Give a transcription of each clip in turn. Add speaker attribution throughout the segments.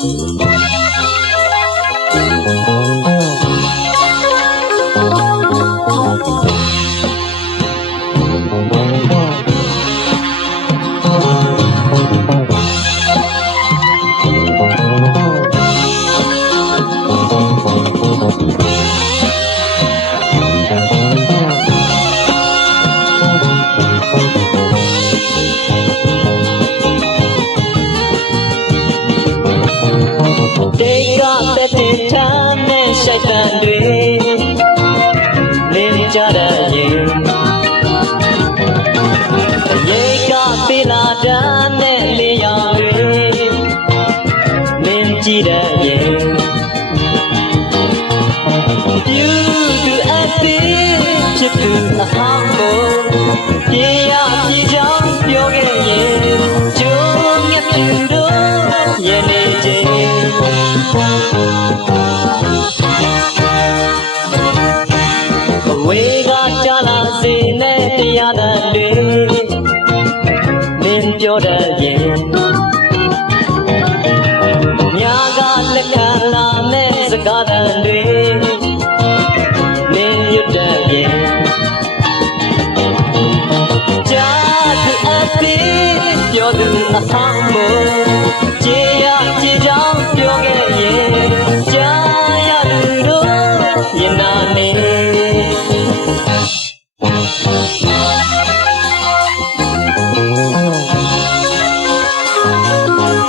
Speaker 1: Thank you. ထားနဲ့ရှိုက်တန်တွေလင်းကြရရင်ရေကပိလာတန်းနဲ့လေယာဉ်တွေလင်းကြည့်ရ တရားတန်တွေမင်းပြောတတ်ရင်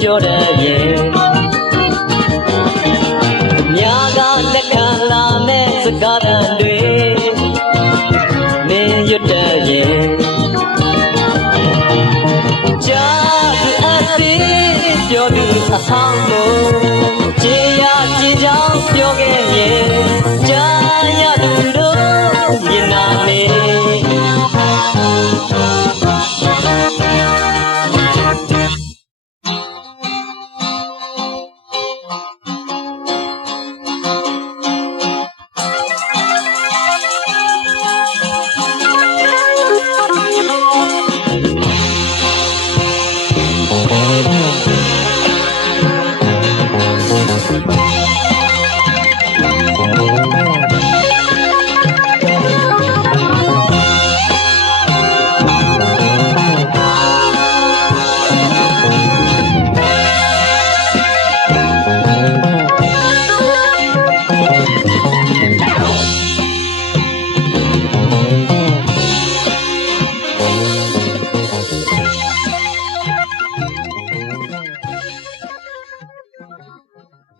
Speaker 1: ပြောတတ်ရင်ညာကလက်ခံလာနဲ့စကားတန်တွေမင်းရွတ်တတ်ရင်ကြာသူအသေးပြောသူအဟောင်းကိုကြေရကြေချောင်းပြောခဲ့ရ